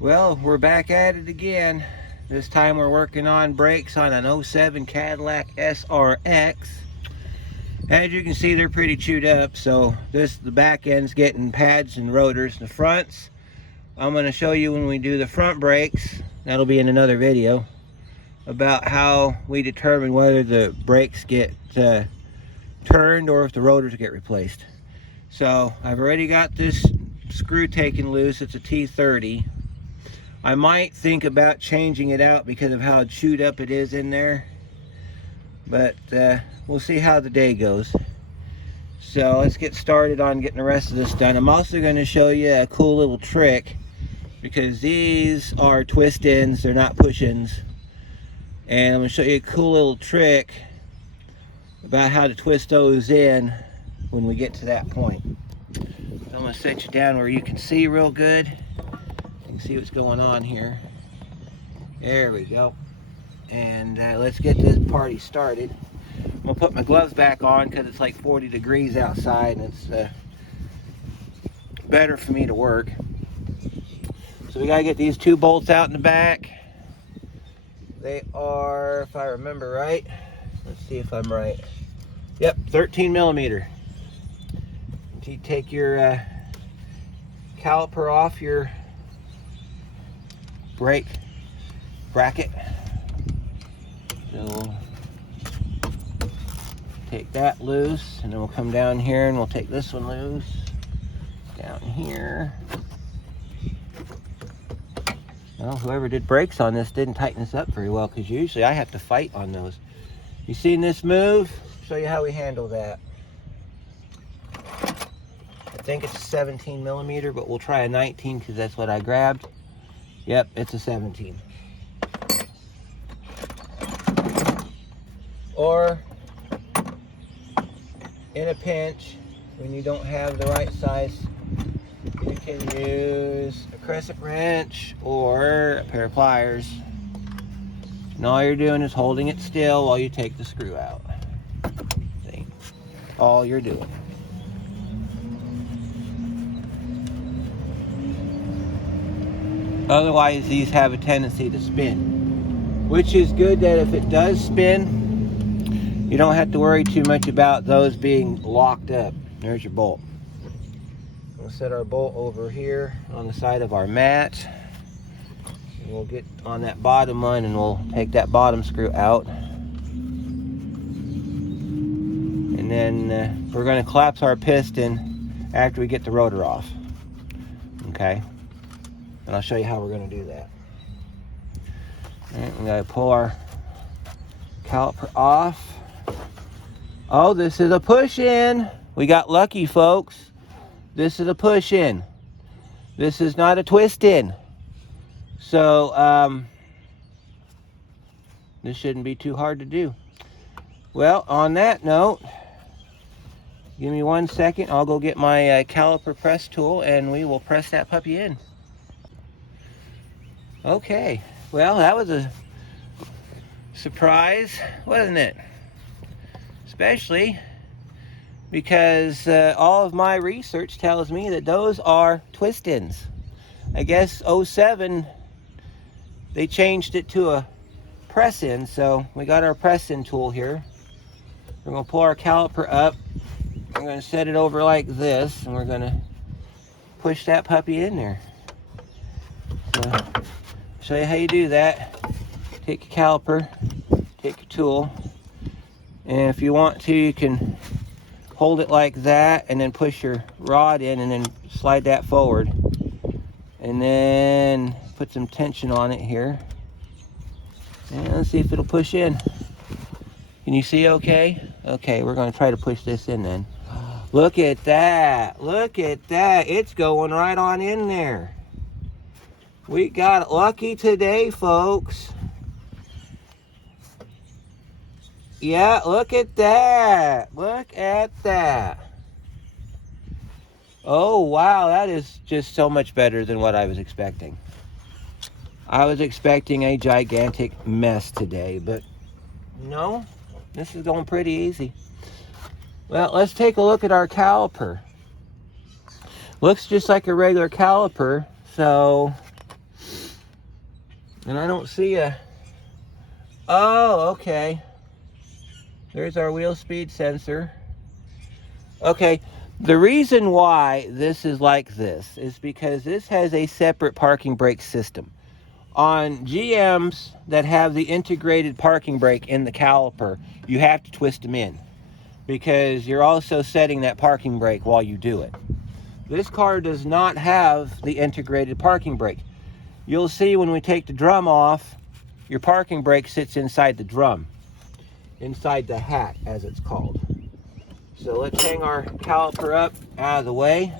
Well, we're back at it again. This time we're working on brakes on an 07 Cadillac SRX. As you can see, they're pretty chewed up, so the back end's getting pads and rotors. The fronts, I'm going to show you when we do the front brakes. That'll be in another video about how we determine whether the brakes get turned or if the rotors get replaced. So I've already got this screw taken loose. It's a T30. I might think about changing it out because of how chewed up it is in there, but we'll see how the day goes. So let's get started on getting the rest of this done. I'm also going to show you a cool little trick, because these are twist ins, they're not push ins, and I'm going to show you a cool little trick about how to twist those in when we get to that point. So I'm going to set you down where you can see real good. You can see what's going on here. There we go. And let's get this party started. I'm gonna put my gloves back on because it's like 40 degrees outside and it's better for me to work. So we gotta get these two bolts out in the back. They are, if I remember right, let's see if I'm right. Yep, 13 millimeter. You take your caliper off your brake bracket. So we'll take that loose, and then we'll come down here and we'll take this one loose. Down here. Well, whoever did brakes on this didn't tighten this up very well, because usually I have to fight on those. You seen this move? Show you how we handle that. I think it's a 17 millimeter, but we'll try a 19 because that's what I grabbed. Yep, it's a 17. Or in a pinch, when you don't have the right size, you can use a crescent wrench or a pair of pliers. And all you're doing is holding it still while you take the screw out. See? All you're doing. Otherwise, these have a tendency to spin, which is good that if it does spin, you don't have to worry too much about those being locked up. There's your bolt. We'll set our bolt over here on the side of our mat. And we'll get on that bottom one and we'll take that bottom screw out. And then we're going to collapse our piston after we get the rotor off. Okay? And I'll show you how we're going to do that. All right, we got to pull our caliper off. Oh, this is a push-in. We got lucky, folks. This is a push-in. This is not a twist-in. So, this shouldn't be too hard to do. Well, on that note, give me 1 second. I'll go get my caliper press tool, and we will press that puppy in. Okay, well, that was a surprise, wasn't it? Especially because all of my research tells me that those are twist-ins. I guess 07, they changed it to a press-in, so we got our press-in tool here. We're going to pull our caliper up. We're going to set it over like this, and we're going to push that puppy in there. So, show you how you do that. Take your caliper, take your tool, and if you want to, you can hold it like that and then push your rod in and then slide that forward. And then put some tension on it here. And let's see if it'll push in. Can you see okay? Okay, we're going to try to push this in then. Look at that. Look at that. It's going right on in there. We got lucky today, folks. Yeah, look at that. Look at that. Oh, wow. That is just so much better than what I was expecting. I was expecting a gigantic mess today, but no, this is going pretty easy. Well, let's take a look at our caliper. Looks just like a regular caliper, so And I don't see a, oh, okay. There's our wheel speed sensor. Okay, the reason why this is like this is because this has a separate parking brake system. On GMs that have the integrated parking brake in the caliper, you have to twist them in because you're also setting that parking brake while you do it. This car does not have the integrated parking brake. You'll see when we take the drum off, your parking brake sits inside the drum, inside the hat as it's called. So let's hang our caliper up out of the way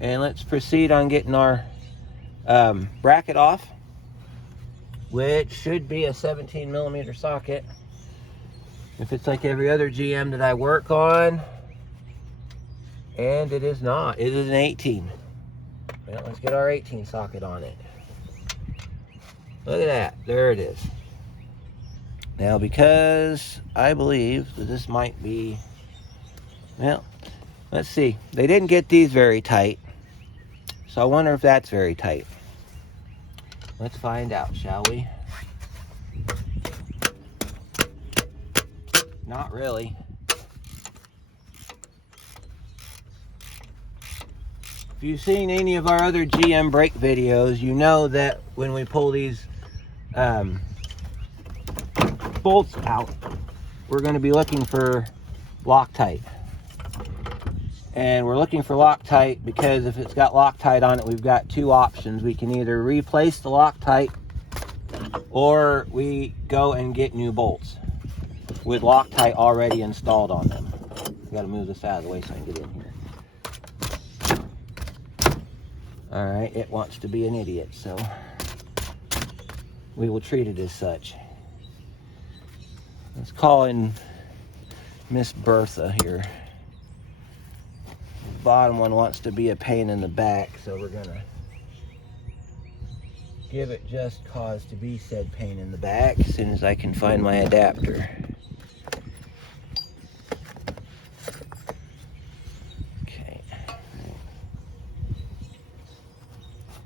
and let's proceed on getting our bracket off, which should be a 17mm socket. If it's like every other GM that I work on, and it is not, it is an 18. Well, let's get our 18 socket on it. Look at that, there it is. Now, because I believe that this might be, well, let's see. They didn't get these very tight, so I wonder if that's very tight. Let's find out, shall we? Not really. If you've seen any of our other GM brake videos, you know that when we pull these bolts out, we're going to be looking for Loctite. And we're looking for Loctite because if it's got Loctite on it, we've got two options. We can either replace the Loctite or we go and get new bolts with Loctite already installed on them. Got to move this out of the way so I can get in here. All right, it wants to be an idiot, so we will treat it as such. Let's call in Miss Bertha here. The bottom one wants to be a pain in the back, so we're gonna give it just cause to be said pain in the back as soon as I can find my adapter. Okay.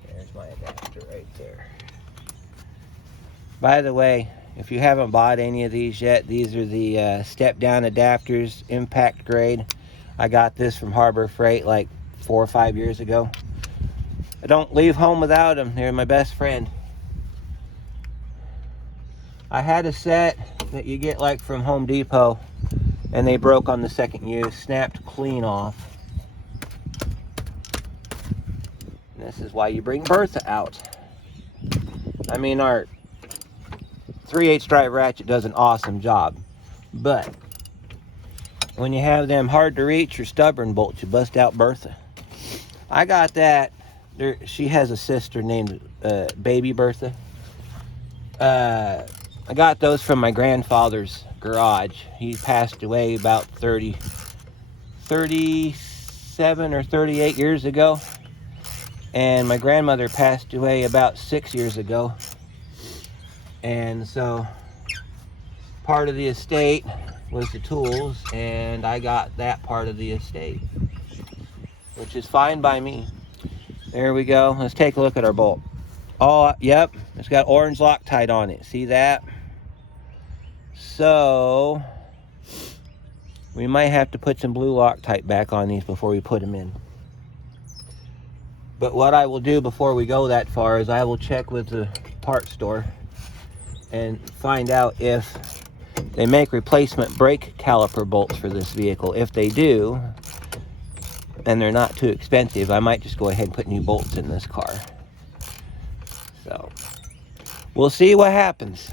There's my adapter right there. By the way, if you haven't bought any of these yet, these are the step-down adapters, impact grade. I got this from Harbor Freight like 4 or 5 years ago. I don't leave home without them. They're my best friend. I had a set that you get like from Home Depot, and they broke on the second use, snapped clean off. And this is why you bring Bertha out. I mean, our 3/8 drive ratchet does an awesome job, but when you have them hard to reach or stubborn bolts, you bust out Bertha. I got that. She has a sister named Baby Bertha. I got those from my grandfather's garage. He passed away about 37 or 38 years ago, and my grandmother passed away about 6 years ago. And so part of the estate was the tools, and I got that part of the estate, which is fine by me. There we go. Let's take a look at our bolt. Oh, yep, it's got orange Loctite on it. See that? So we might have to put some blue Loctite back on these before we put them in. But what I will do before we go that far is I will check with the parts store and find out if they make replacement brake caliper bolts for this vehicle. If they do, and they're not too expensive, I might just go ahead and put new bolts in this car. So we'll see what happens.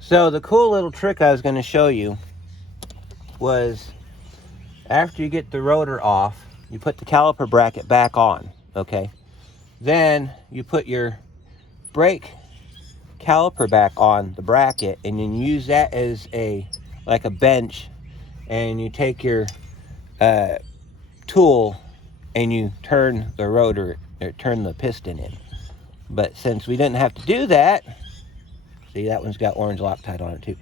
So the cool little trick I was going to show you was after you get the rotor off, you put the caliper bracket back on, okay? Then you put your brake caliper back on the bracket, and then use that as like a bench, and you take your tool and you turn the rotor, or turn the piston in. But since we didn't have to do that, see, that one's got orange Loctite on it too.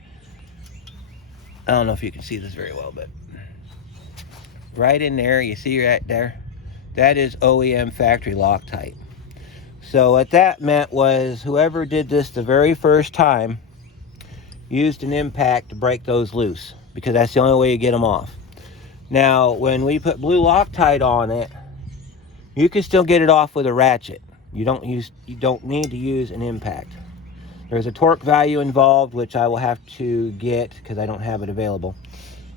I don't know if you can see this very well, but right in there, you see right there, that is OEM factory Loctite. So what that meant was whoever did this the very first time used an impact to break those loose, because that's the only way you get them off. Now, when we put blue Loctite on it, you can still get it off with a ratchet. You don't need to use an impact. There's a torque value involved, which I will have to get because I don't have it available.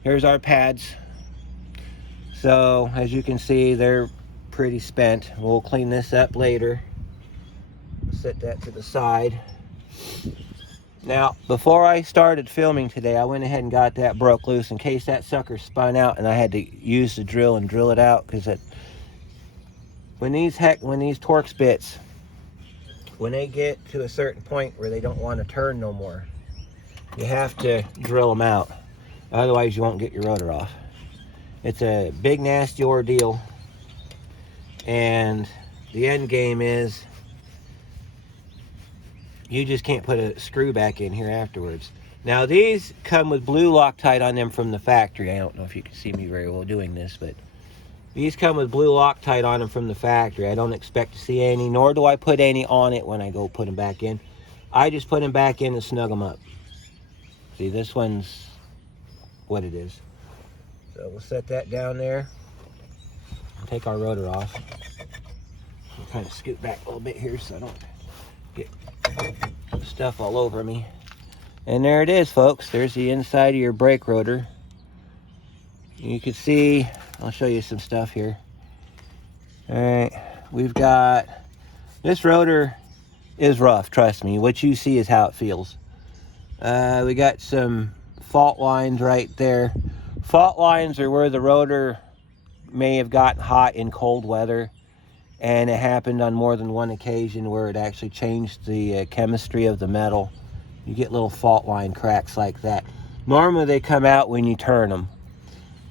Here's our pads. So as you can see, they're pretty spent. We'll clean this up later. Set that to the side. Now, before I started filming today, I went ahead and got that broke loose in case that sucker spun out and I had to use the drill and drill it out, because when these Torx bits, when they get to a certain point where they don't want to turn no more, you have to drill them out. Otherwise, you won't get your rotor off. It's a big, nasty ordeal. And the end game is you just can't put a screw back in here afterwards. Now, these come with blue Loctite on them from the factory. I don't know if you can see me very well doing this, but these come with blue Loctite on them from the factory. I don't expect to see any, nor do I put any on it when I go put them back in. I just put them back in and snug them up. See, this one's what it is. So we'll set that down there. Take our rotor off. I'll kind of scoot back a little bit here so I don't get stuff all over me. And there it is, folks. There's the inside of your brake rotor. You can see, I'll show you some stuff here. All right, we've got, this rotor is rough, trust me. What you see is how it feels. We got some fault lines right there. Fault lines are where the rotor may have gotten hot in cold weather, and it happened on more than one occasion where it actually changed the chemistry of the metal. You get little fault line cracks like that. Normally they come out when you turn them,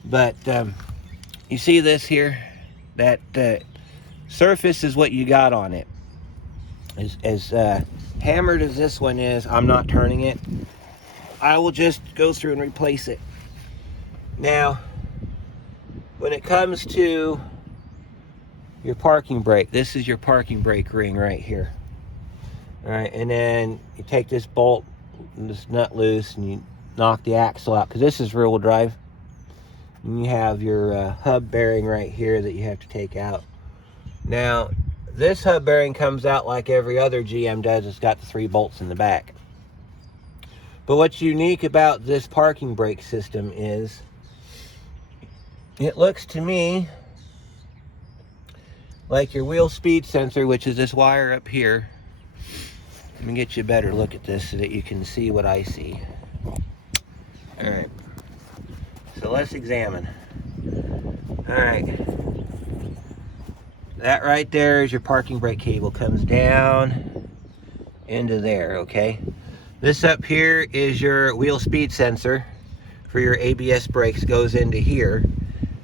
but you see this here, that surface is what you got on it. As hammered as this one is, I'm not turning it. I will just go through and replace it. Now, when it comes to your parking brake, this is your parking brake ring right here. All right, and then you take this bolt and this nut loose and you knock the axle out, because this is rear-wheel drive. And you have your hub bearing right here that you have to take out. Now, this hub bearing comes out like every other GM does. It's got the 3 bolts in the back. But what's unique about this parking brake system is it looks to me like your wheel speed sensor, which is this wire up here. Let me get you a better look at this so that you can see what I see. All right, so let's examine. All right, that right there is your parking brake cable, comes down into there, okay? This up here is your wheel speed sensor for your ABS brakes, goes into here.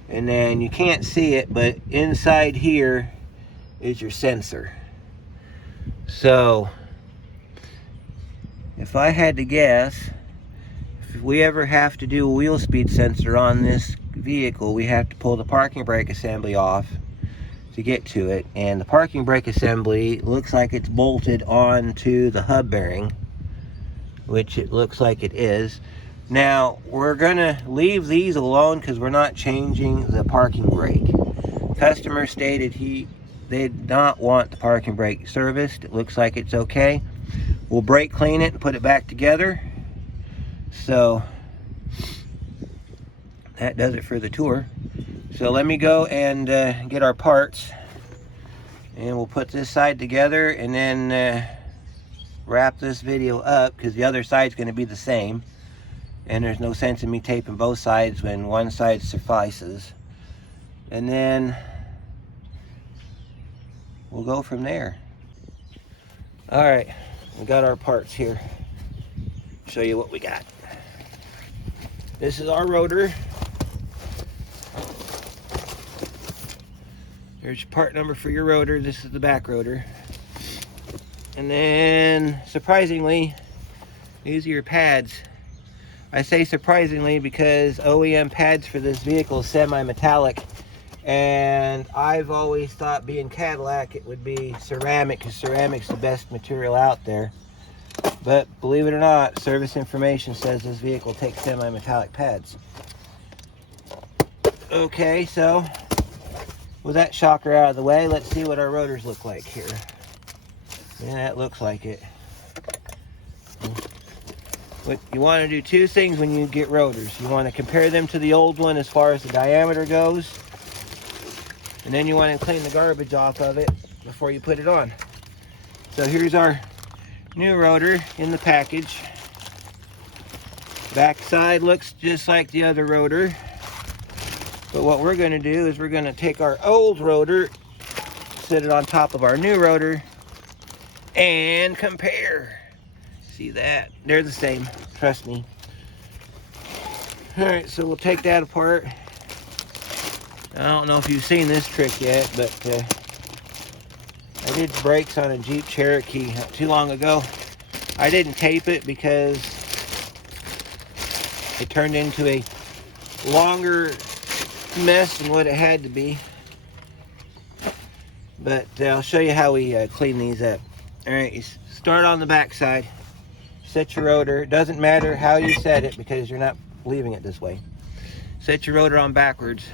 And then you can't see it, but inside here is your sensor. So if I had to guess, if we ever have to do a wheel speed sensor on this vehicle, we have to pull the parking brake assembly off to get to it. And the parking brake assembly looks like it's bolted onto the hub bearing, which it looks like it is. Now, we're gonna leave these alone because we're not changing the parking brake. Customer stated they did not want the parking brake serviced. It looks like it's okay. We'll brake clean it and put it back together. So that does it for the tour. So let me go and get our parts, and we'll put this side together and then wrap this video up, because the other side's going to be the same. And there's no sense in me taping both sides when one side suffices. And then we'll go from there. All right, we got our parts here. Show you what we got. This is our rotor. There's your part number for your rotor. This is the back rotor. And then, surprisingly, these are your pads. I say surprisingly because OEM pads for this vehicle is semi-metallic, And I've always thought, being Cadillac, it would be ceramic, because ceramic's the best material out there. But believe it or not, service information says this vehicle takes semi-metallic pads. Okay, so with that shocker out of the way, let's see what our rotors look like here. Yeah, that looks like it. What you want to do, two things when you get rotors. You want to compare them to the old one as far as the diameter goes, and then you want to clean the garbage off of it before you put it on. So here's our new rotor in the package. Back side looks just like the other rotor. But what we're going to do is we're going to take our old rotor, set it on top of our new rotor, and compare. See that? They're the same. Trust me. Alright, so we'll take that apart. I don't know if you've seen this trick yet, but I did brakes on a Jeep Cherokee not too long ago. I didn't tape it because it turned into a longer mess than what it had to be. But I'll show you how we clean these up. Alright, you start on the back side. Set your rotor. It doesn't matter how you set it because you're not leaving it this way. Set your rotor on backwards.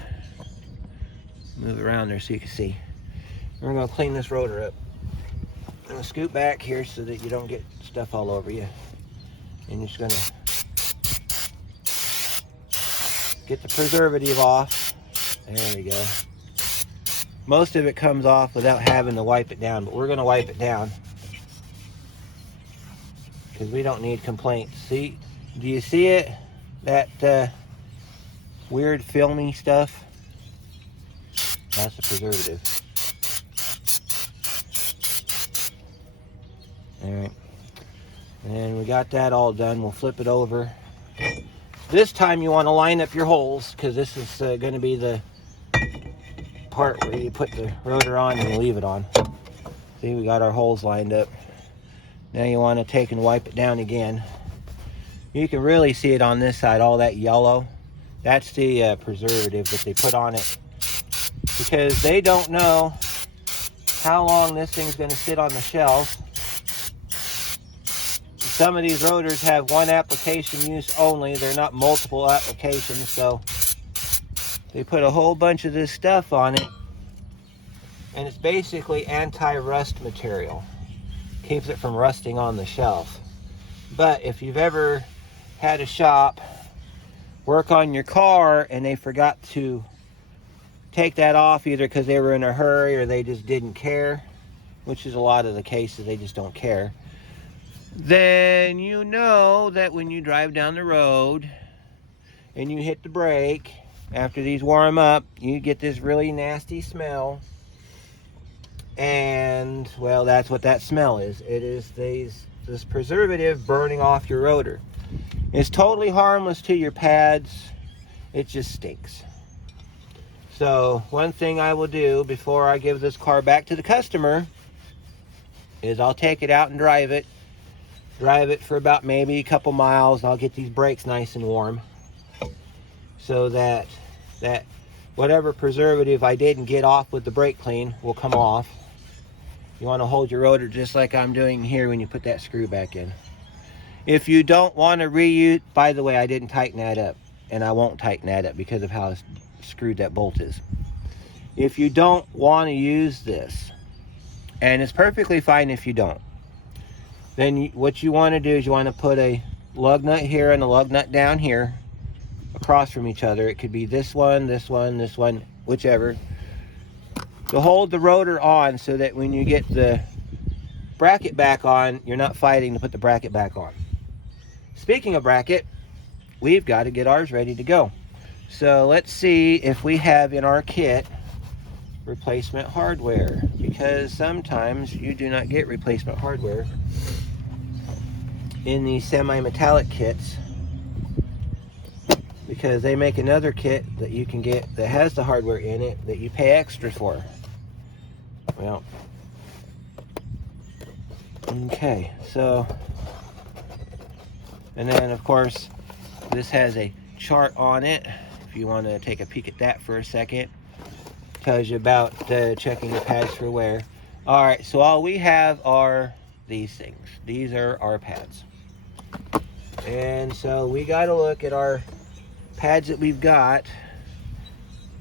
Move it around there so you can see. We're going to clean this rotor up. I'm going to scoot back here so that you don't get stuff all over you. And you're just going to get the preservative off. There we go. Most of it comes off without having to wipe it down, but we're going to wipe it down because we don't need complaints. See, do you see it? That weird filmy stuff? That's the preservative. Alright. And we got that all done. We'll flip it over. This time you want to line up your holes because this is going to be the part where you put the rotor on and you leave it on. See, we got our holes lined up. Now you want to take and wipe it down again. You can really see it on this side, all that yellow. That's the preservative that they put on it, because they don't know how long this thing's going to sit on the shelf. Some of these rotors have one application use only. They're not multiple applications, so they put a whole bunch of this stuff on it, and it's basically anti-rust material. Keeps it from rusting on the shelf. But if you've ever had a shop work on your car and they forgot to take that off, either because they were in a hurry or they just didn't care, which is a lot of the cases, they just don't care, then you know that when you drive down the road and you hit the brake, after these warm up, you get this really nasty smell. And, well, that's what that smell is. It is this preservative burning off your rotor. It's totally harmless to your pads. It just stinks. So, one thing I will do before I give this car back to the customer is I'll take it out and drive it. Drive it for about maybe a couple miles. I'll get these brakes nice and warm so that whatever preservative I didn't get off with the brake clean will come off. You want to hold your rotor just like I'm doing here when you put that screw back in. If you don't want to reuse, by the way, I didn't tighten that up, and I won't tighten that up because of how screwed that bolt is. If you don't want to use this, and it's perfectly fine if you don't, then what you want to do is you want to put a lug nut here and a lug nut down here across from each other. It could be this one, this one, this one, whichever, to hold the rotor on so that when you get the bracket back on, you're not fighting to put the bracket back on. Speaking of bracket, we've got to get ours ready to go. So let's see if we have in our kit replacement hardware, because sometimes you do not get replacement hardware in these semi-metallic kits, because they make another kit that you can get that has the hardware in it that you pay extra for. Well, okay, so, and then of course this has a chart on it if you want to take a peek at that for a second. tells you about checking the pads for wear. All right, so all we have are these things. These are our pads. And so we got to look at our pads that we've got.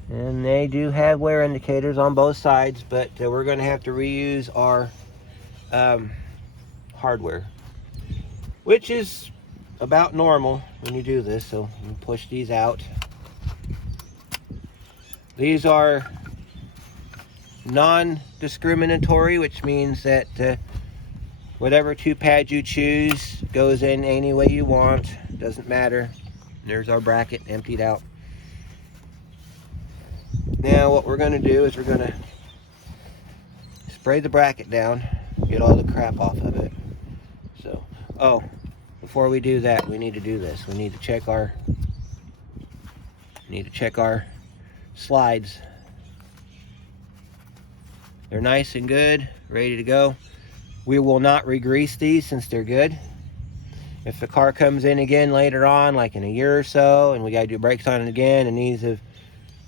And they do have wear indicators on both sides, but we're going to have to reuse our hardware, which is about normal when you do this. So we push these out. These are non-discriminatory, which means that whatever two pads you choose goes in any way you want. Doesn't matter. There's our bracket emptied out. Now what we're going to do is we're going to spray the bracket down, get all the crap off of it. So, oh, before we do that, we need to do this. We need to check our slides. They're nice and good, ready to go. We will not re-grease these since they're good. If the car comes in again later on, like in a year or so, and we got to do brakes on it again, and these have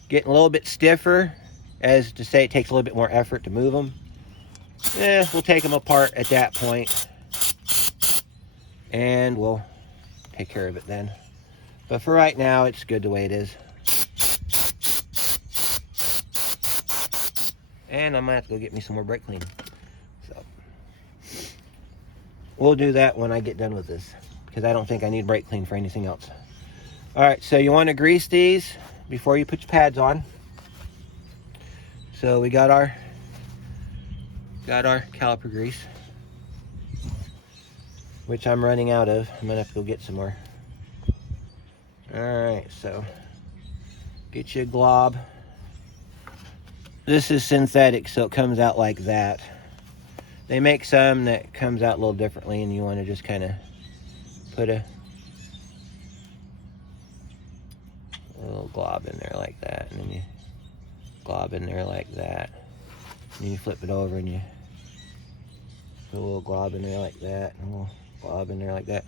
getting a little bit stiffer, as to say it takes a little bit more effort to move them, we'll take them apart at that point, and we'll take care of it then. But for right now, it's good the way it is. And I might have to go get me some more brake clean. So we'll do that when I get done with this, because I don't think I need brake clean for anything else. All right, so you want to grease these before you put your pads on. So we got our caliper grease, which I'm running out of. I'm gonna have to go get some more. All right, so get you a glob. This is synthetic, so it comes out like that. They make some that comes out a little differently, and you want to just kind of put a little glob in there like that, and then you glob in there like that, and you flip it over and you put a little glob in there like that, and a little glob in there like that.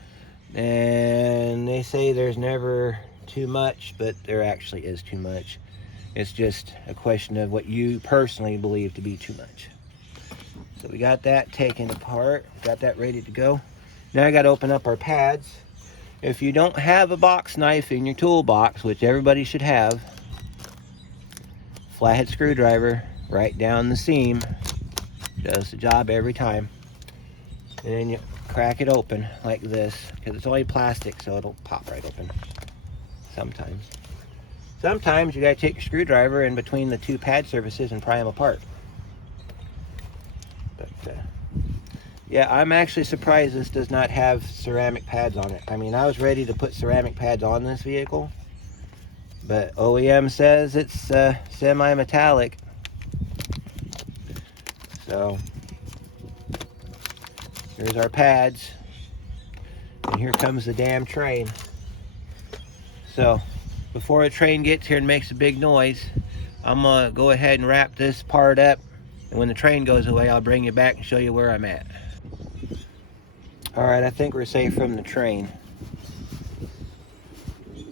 And they say there's never too much, but there actually is too much. It's just a question of what you personally believe to be too much. So we got that taken apart, got that ready to go. Now I got to open up our pads. If you don't have a box knife in your toolbox, which everybody should have, flathead screwdriver right down the seam does the job every time. And then you crack it open like this, because it's only plastic, so it'll pop right open sometimes. Sometimes you gotta take your screwdriver in between the two pad surfaces and pry them apart. But yeah, I'm actually surprised this does not have ceramic pads on it. I mean, I was ready to put ceramic pads on this vehicle, but OEM says it's semi-metallic. So here's our pads, and here comes the damn train. So before a train gets here and makes a big noise, I'm gonna go ahead and wrap this part up, and when the train goes away, I'll bring you back and show you where I'm at. All right, I think we're safe from the train.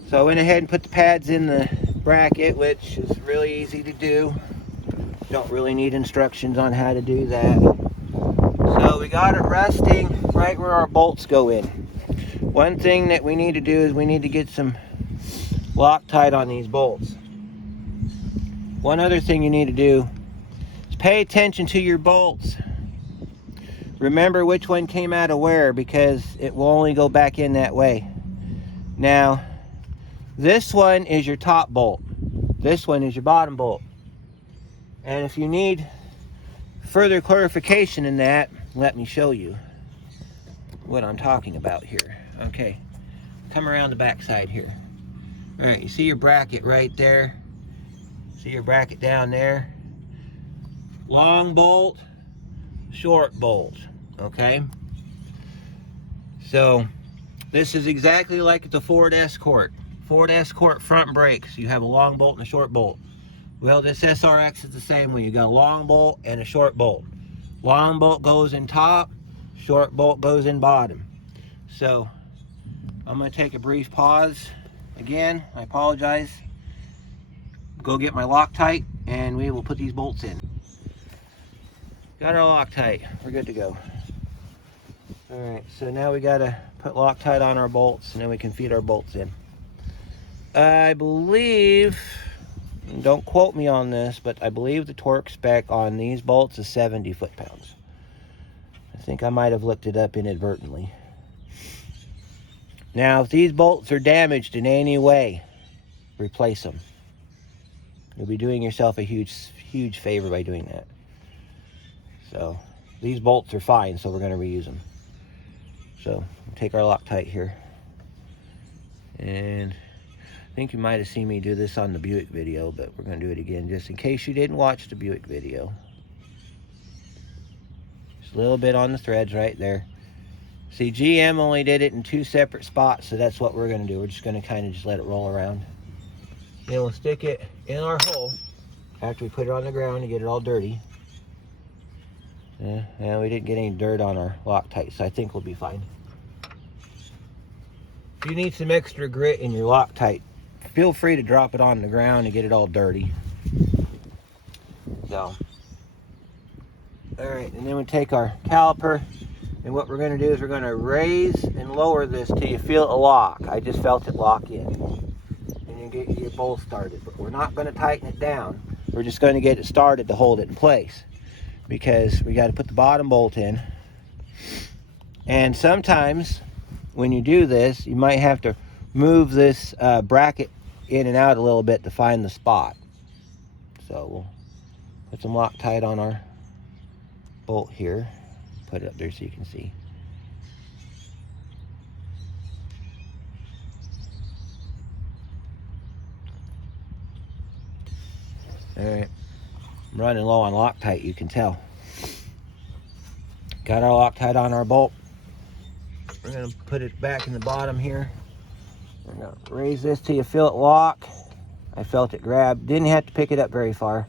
So I went ahead and put the pads in the bracket, which is really easy to do. Don't really need instructions on how to do that. So we got it resting right where our bolts go in. One thing that we need to do is we need to get some Loctite on these bolts. One other thing you need to do is pay attention to your bolts. Remember which one came out of where, because it will only go back in that way. Now, this one is your top bolt. This one is your bottom bolt. And if you need further clarification in that, let me show you what I'm talking about here. Okay, come around the back side here. All right, you see your bracket right there? See your bracket down there? Long bolt, short bolt, okay? So this is exactly like the Ford Escort. Ford Escort front brakes, you have a long bolt and a short bolt. Well, this SRX is the same way. You got a long bolt and a short bolt. Long bolt goes in top, short bolt goes in bottom. So I'm gonna take a brief pause. Again, I apologize. Go get my Loctite. and we will put these bolts in. Got our Loctite, we're good to go. Alright, so now we gotta put Loctite on our bolts and then we can feed our bolts in. I believe, don't quote me on this, but I believe the torque spec on these bolts is 70 foot-pounds. I think I might have looked it up inadvertently. Now, if these bolts are damaged in any way, replace them. You'll be doing yourself a huge favor by doing that. So, these bolts are fine, so we're going to reuse them. So, take our Loctite here. And I think you might have seen me do this on the Buick video, but we're going to do it again just in case you didn't watch the Buick video. Just a little bit on the threads right there. See, GM only did it in 2 separate spots, so that's what we're going to do. We're just going to kind of just let it roll around. Then we'll stick it in our hole after we put it on the ground to get it all dirty. And we didn't get any dirt on our Loctite, so I think we'll be fine. If you need some extra grit in your Loctite, feel free to drop it on the ground and get it all dirty. So, alright, and then we take our caliper, and what we're going to do is we're going to raise and lower this till you feel it lock. I just felt it lock in. And you get your bolt started. But we're not going to tighten it down. We're just going to get it started to hold it in place. Because we got to put the bottom bolt in. And sometimes when you do this, you might have to move this bracket in and out a little bit to find the spot. So we'll put some Loctite on our bolt here. Put it up there so you can see. Alright, I'm running low on Loctite, you can tell. Got our Loctite on our bolt. We're going to put it back in the bottom here. We're going to raise this till you feel it lock. I felt it grab. Didn't have to pick it up very far.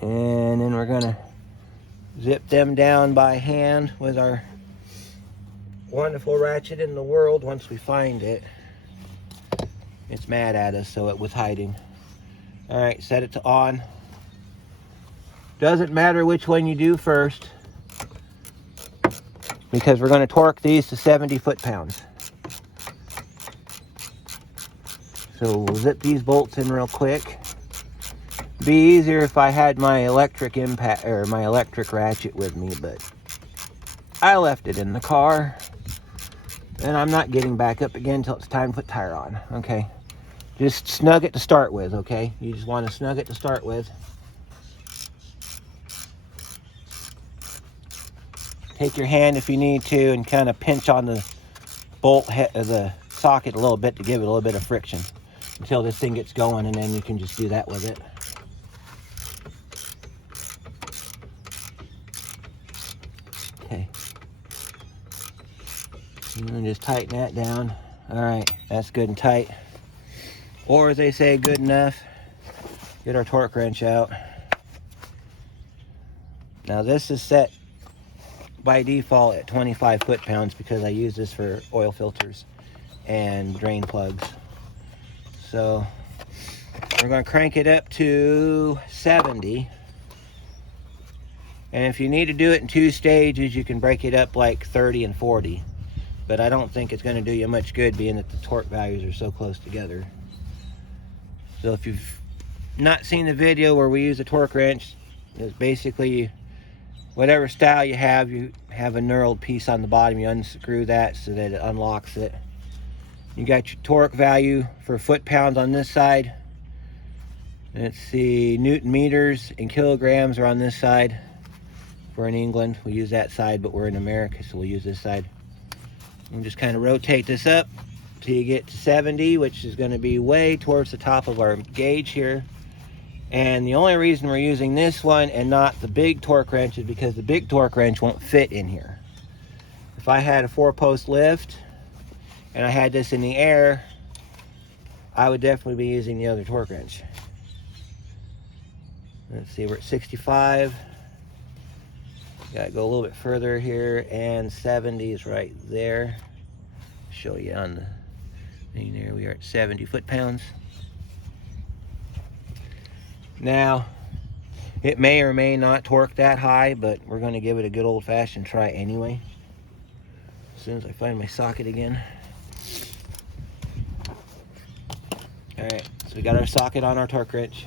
And then we're going to zip them down by hand with our wonderful ratchet in the world once we find it. It's mad at us, so it was hiding. Alright, set it to on. Doesn't matter which one you do first, because we're going to torque these to 70 foot-pounds. So we'll zip these bolts in real quick. Be easier if I had my electric impact or my electric ratchet with me, but I left it in the car, and I'm not getting back up again until it's time to put tire on. Okay. Just snug it to start with, okay? You just want to snug it to start with. Take your hand if you need to and kind of pinch on the bolt head of the socket a little bit to give it a little bit of friction until this thing gets going, and then you can just do that with it. Okay. And then just tighten that down. All right, that's good and tight. Or as they say, good enough. Get our torque wrench out. Now this is set by default at 25 foot-pounds because I use this for oil filters and drain plugs. So we're going to crank it up to 70. And if you need to do it in 2 stages, you can break it up like 30 and 40. But I don't think it's going to do you much good being that the torque values are so close together. So if you've not seen the video where we use a torque wrench, it's basically whatever style you have a knurled piece on the bottom. You unscrew that so that it unlocks it. You got your torque value for foot-pounds on this side. Let's see, Newton meters and kilograms are on this side. We're in England, we use that side, but we're in America, so we'll use this side. And just kind of rotate this up till you get to 70, which is going to be way towards the top of our gauge here. And the only reason we're using this one and not the big torque wrench is because the big torque wrench won't fit in here. If I had a 4-post lift and I had this in the air, I would definitely be using the other torque wrench. Let's see, we're at 65. Gotta go a little bit further here, and 70 is right there. Show you on the thing there. We are at 70 foot-pounds. Now, it may or may not torque that high, but we're going to give it a good old-fashioned try anyway. As soon as I find my socket again. Alright, so we got our socket on our torque wrench.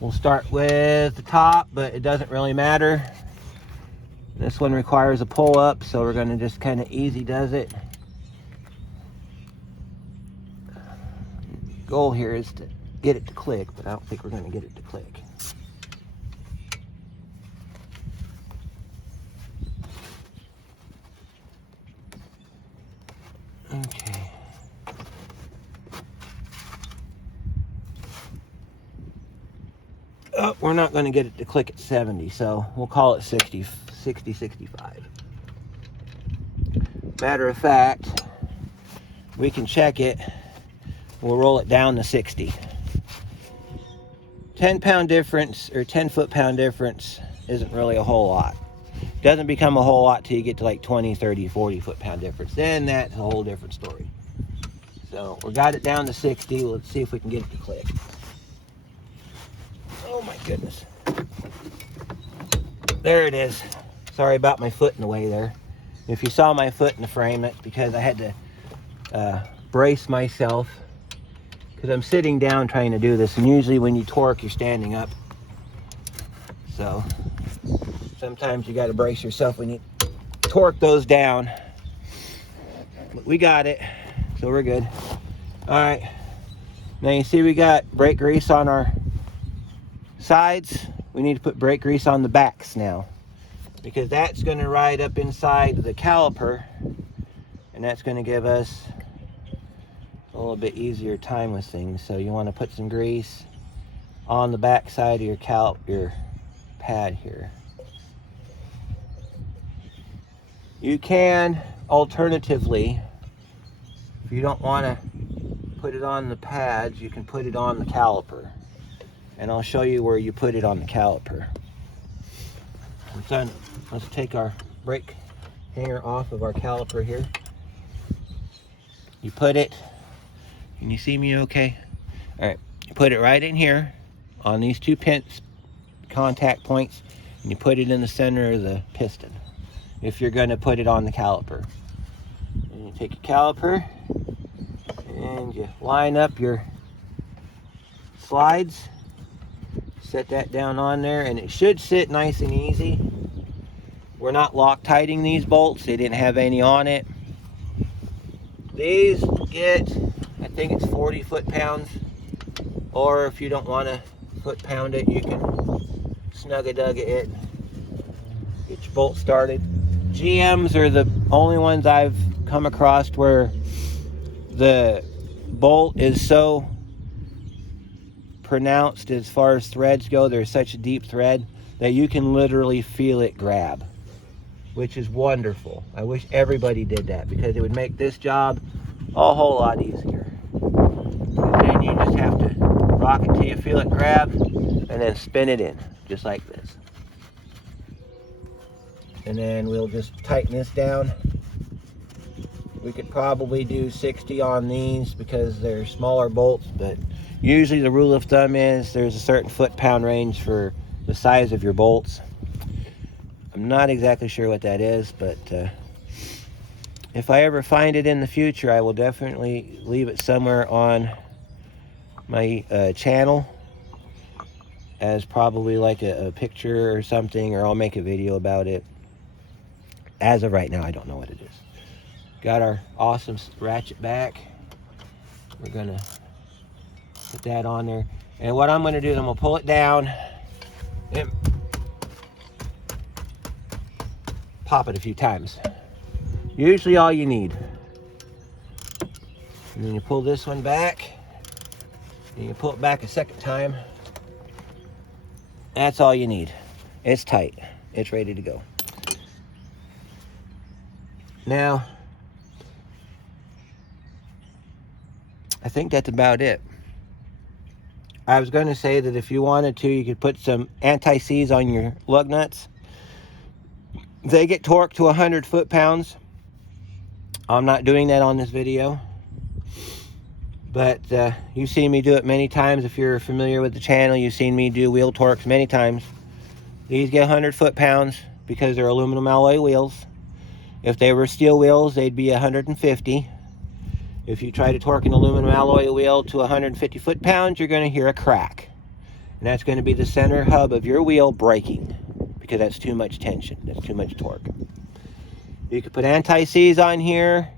We'll start with the top, but it doesn't really matter. This one requires a pull up, so we're going to just kind of easy does it. Goal here is to get it to click, but I don't think we're going to get it to click. Okay. Oh, we're not going to get it to click at 70, so we'll call it 60, 65. Matter of fact, we can check it. We'll roll it down to 60. 10-pound difference, or 10 foot-pound difference isn't really a whole lot. Doesn't become a whole lot till you get to like 20, 30, 40 foot-pound difference. Then that's a whole different story. So we got it down to 60. Let's see if we can get it to click. Oh my goodness. There it is. Sorry about my foot in the way there. If you saw my foot in the frame, that's because I had to brace myself, because I'm sitting down trying to do this, and usually when you torque, you're standing up. So sometimes you got to brace yourself when you torque those down. But we got it, so we're good. All right, now you see we got brake grease on our sides. We need to put brake grease on the backs now, because that's going to ride up inside the caliper, and that's going to give us a little bit easier time with things. So you want to put some grease on the back side of your pad here. You can alternatively, if you don't want to put it on the pads, you can put it on the caliper, and I'll show you where you put it on the caliper. Let's take our brake hanger off of our caliper here. You put it, can you see me okay? All right, you put it right in here on these two contact points, and you put it in the center of the piston if you're going to put it on the caliper. And you take your caliper and you line up your slides, set that down on there, and it should sit nice and easy. We're not Loctiting these bolts. They didn't have any on it. These get, I think it's 40 foot-pounds, or if you don't want to foot-pound it, you can snug-a-dug it, get your bolt started. GMs are the only ones I've come across where the bolt is so pronounced as far as threads go. There's such a deep thread that you can literally feel it grab, which is wonderful. I wish everybody did that, because it would make this job a whole lot easier. Then you just have to rock it till you feel it grab, and then spin it in, just like this. And then we'll just tighten this down. We could probably do 60 on these because they're smaller bolts, but usually the rule of thumb is there's a certain foot-pound range for the size of your bolts. I'm not exactly sure what that is, but if I ever find it in the future, I will definitely leave it somewhere on my channel as probably like a picture or something, or I'll make a video about it. As of right now, I don't know what it is. Got our awesome ratchet back. We're gonna put that on there. And what I'm gonna do is I'm gonna pull it down and pop it a few times. Usually all you need. And then you pull this one back, and you pull it back a second time. That's all you need. It's tight. It's ready to go. Now, I think that's about it. I was going to say that if you wanted to, you could put some anti-seize on your lug nuts. They get torqued to 100 foot-pounds. I'm not doing that on this video. But you've seen me do it many times. If you're familiar with the channel, you've seen me do wheel torques many times. These get 100 foot-pounds because they're aluminum alloy wheels. If they were steel wheels, they'd be 150. If you try to torque an aluminum alloy wheel to 150 foot-pounds, you're going to hear a crack. And that's going to be the center hub of your wheel breaking, because that's too much tension. That's too much torque. You could put anti-seize on here.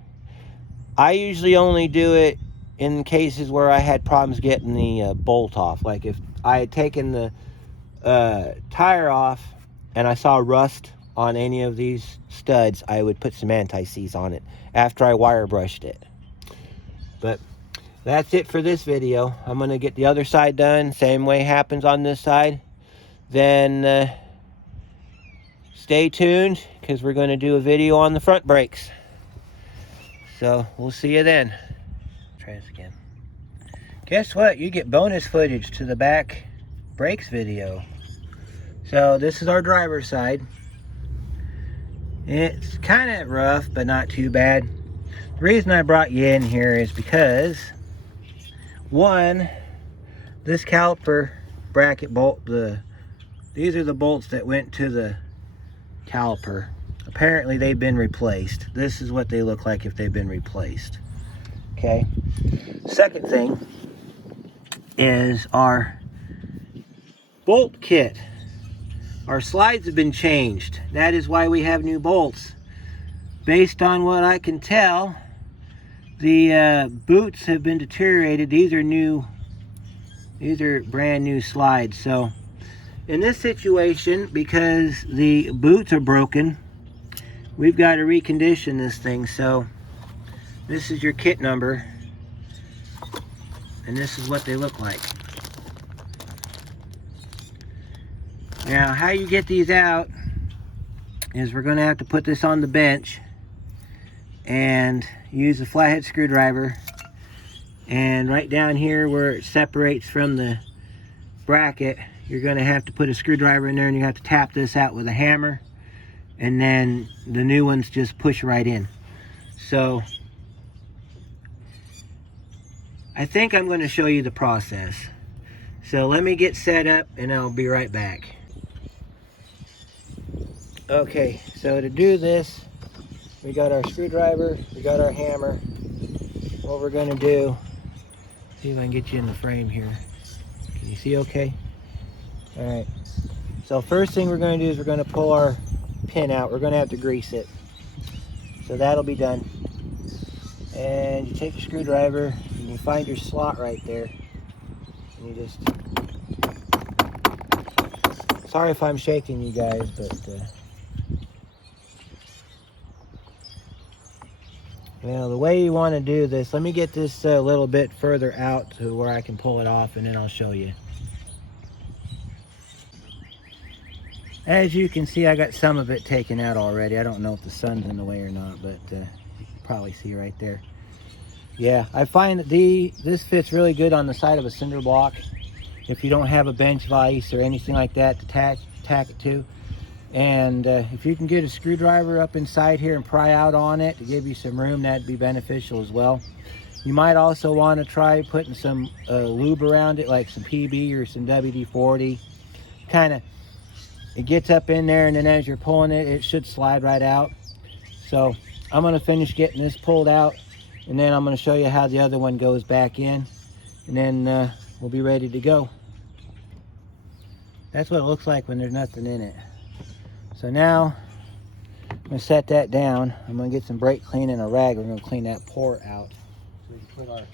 I usually only do it in cases where I had problems getting the bolt off. Like if I had taken the tire off and I saw rust on any of these studs, I would put some anti-seize on it after I wire brushed it. But that's it for this video. I'm going to get the other side done. Same way happens on this side. Then stay tuned, because we're going to do a video on the front brakes. So we'll see you then. Try this again. Guess what? You get bonus footage to the back brakes video. So this is our driver's side. It's kind of rough, but not too bad. The reason I brought you in here is because, one, this caliper bracket bolt, these are the bolts that went to the caliper. Apparently they've been replaced. This is what they look like if they've been replaced. Okay. Second thing is our bolt kit. Our slides have been changed. That is why we have new bolts. Based on what I can tell, the boots have been deteriorated. These are brand new slides. So in this situation, because the boots are broken, we've got to recondition this thing. So this is your kit number, and this is what they look like. Now, how you get these out is we're going to have to put this on the bench and use a flathead screwdriver, and right down here where it separates from the bracket, you're going to have to put a screwdriver in there, and you have to tap this out with a hammer, and then the new ones just push right in. So I think I'm going to show you the process. So let me get set up and I'll be right back. Okay, so to do this, we got our screwdriver, we got our hammer. What we're going to do, see if I can get you in the frame here. Can you see okay? All right. So first thing we're going to do is we're going to pull our pin out. We're going to have to grease it. So that'll be done. And you take your screwdriver and you find your slot right there. And you just... Sorry if I'm shaking you guys, but... Well, the way you want to do this, let me get this a little bit further out to where I can pull it off, and then I'll show you. As you can see, I got some of it taken out already. I don't know if the sun's in the way or not, but you can probably see right there. Yeah, I find that this fits really good on the side of a cinder block if you don't have a bench vise or anything like that to tack it to. And if you can get a screwdriver up inside here and pry out on it to give you some room, that'd be beneficial as well. You might also want to try putting some lube around it, like some PB or some WD-40. Kind of, it gets up in there, and then as you're pulling it, it should slide right out. So I'm going to finish getting this pulled out, and then I'm going to show you how the other one goes back in, and then we'll be ready to go. That's what it looks like when there's nothing in it. So now I'm going to set that down. I'm going to get some brake clean and a rag. We're going to clean that port out. So we can put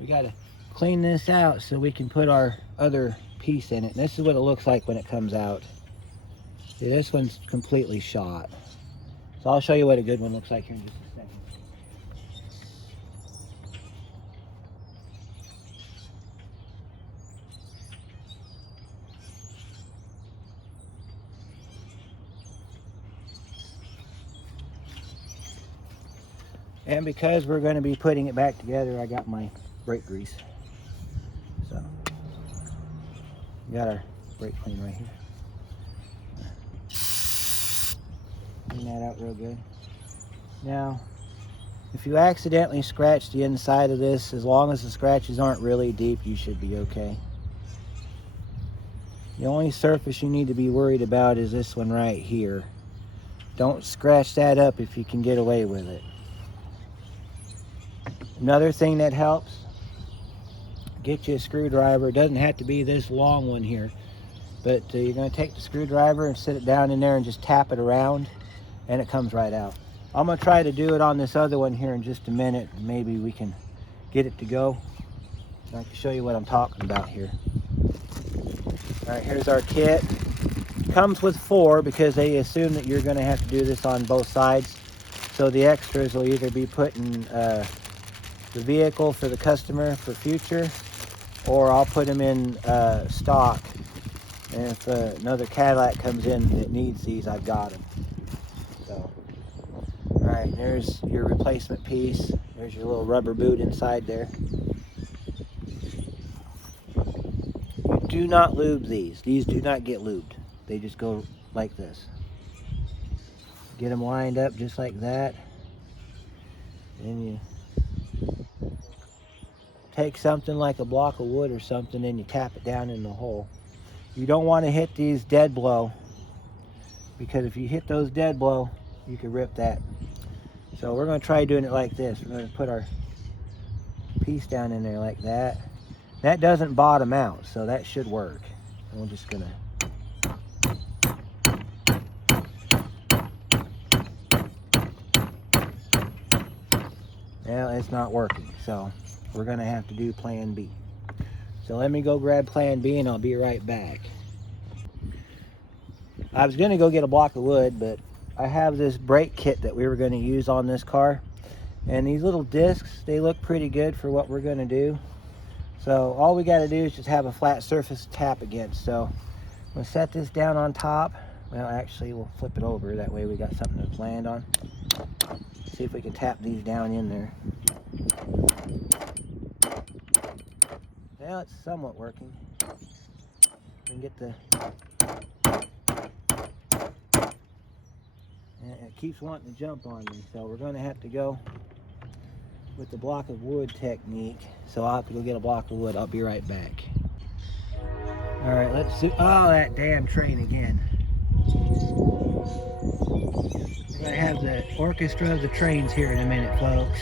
we got to clean this out so we can put our other piece in it. And this is what it looks like when it comes out. See, this one's completely shot. So I'll show you what a good one looks like here in just a second. And because we're going to be putting it back together, I got my brake grease. So, we got our brake clean right here. Clean that out real good. Now, If you accidentally scratch the inside of this, as long as the scratches aren't really deep, you should be okay. The only surface you need to be worried about is this one right here. Don't scratch that up if you can get away with it. Another thing that helps, get you a screwdriver. It doesn't have to be this long one here, but you're going to take the screwdriver and sit it down in there and just tap it around, and it comes right out. I'm going to try to do it on this other one here in just a minute. Maybe we can get it to go. I can show you what I'm talking about here. All right, here's our kit. Comes with 4 because they assume that you're going to have to do this on both sides. So the extras will either be put in the vehicle for the customer for future, or I'll put them in stock. And if another Cadillac comes in that needs these, I've got them. So, all right, there's your replacement piece. There's your little rubber boot inside there. You do not lube these. These do not get lubed. They just go like this. Get them lined up just like that. Then you take something like a block of wood or something and you tap it down in the hole. You don't want to hit these dead blow, because if you hit those dead blow, you could rip that. So we're going to try doing it like this. We're going to put our piece down in there like that. That doesn't bottom out, so that should work. And we're just going to well, it's not working, so we're going to have to do plan B. So let me go grab plan B and I'll be right back. I was going to go get a block of wood, but I have this brake kit that we were going to use on this car. And these little discs, they look pretty good for what we're going to do. So all we got to do is just have a flat surface to tap against. So we'll set this down on top. Well, actually, we'll flip it over. That way we got something to land on. See if we can tap these down in there. Well, it's somewhat working. We can get the... and it keeps wanting to jump on me, so we're going to have to go with the block of wood technique. So I'll have to go get a block of wood. I'll be right back. All right, let's do... oh, that damn train again. We're going to have the orchestra of the trains here in a minute, folks.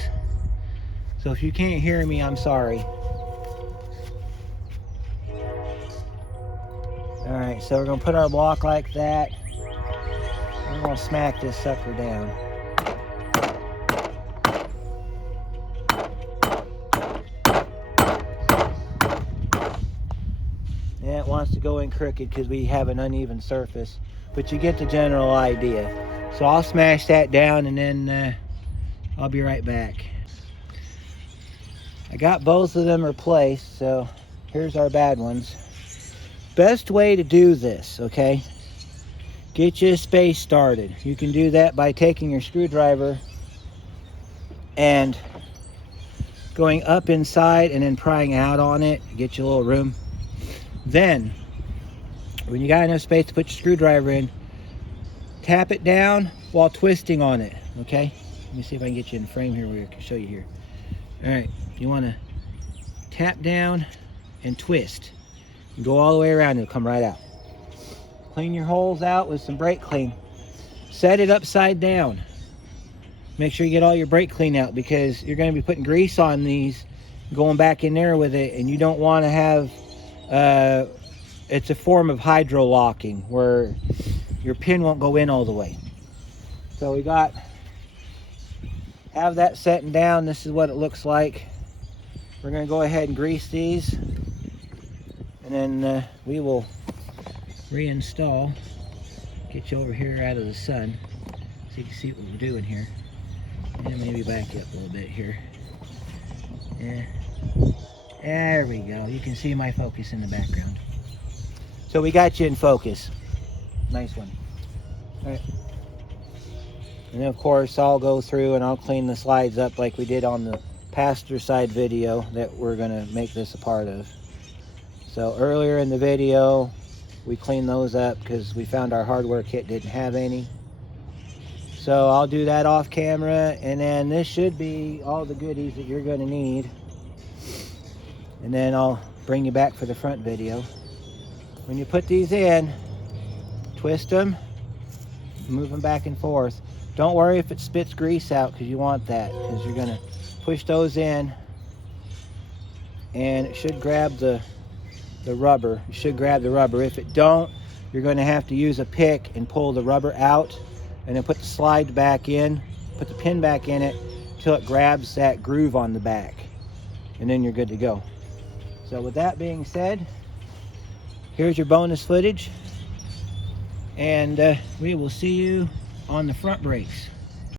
So if you can't hear me, I'm sorry. All right, so we're going to put our block like that. We're going to smack this sucker down. Yeah, it wants to go in crooked because we have an uneven surface, but you get the general idea. So I'll smash that down and then I'll be right back. I got both of them replaced, so here's our bad ones. Best way to do this, okay? Get you a space started. You can do that by taking your screwdriver and going up inside and then prying out on it. Get you a little room. Then, when you got enough space to put your screwdriver in, tap it down while twisting on it, okay? Let me see if I can get you in frame here where I can show you here. All right, you want to tap down and twist. You go all the way around, it'll come right out. Clean your holes out with some brake clean. Set it upside down. Make sure you get all your brake clean out, because you're going to be putting grease on these, going back in there with it, and you don't want to have, it's a form of hydro locking where your pin won't go in all the way. So we have that setting down. This is what it looks like. We're going to go ahead and grease these, and then we will reinstall. Get you over here out of the sun so you can see what we're doing here. And maybe back up a little bit here. Yeah. There we go. You can see my focus in the background. So we got you in focus. Nice one. All right. And then of course I'll go through and I'll clean the slides up like we did on the passenger side video that we're going to make this a part of. So earlier in the video we cleaned those up because we found our hardware kit didn't have any. So I'll do that off camera, and then this should be all the goodies that you're going to need. And then I'll bring you back for the front video. When you put these in, twist them, move them back and forth. Don't worry if it spits grease out, because you want that, because you're going to push those in, and it should grab the rubber. It should grab the rubber. If it don't, you're going to have to use a pick and pull the rubber out, and then put the slide back in, put the pin back in it until it grabs that groove on the back, and then you're good to go. So with that being said, here's your bonus footage, and we will see you on the front brakes.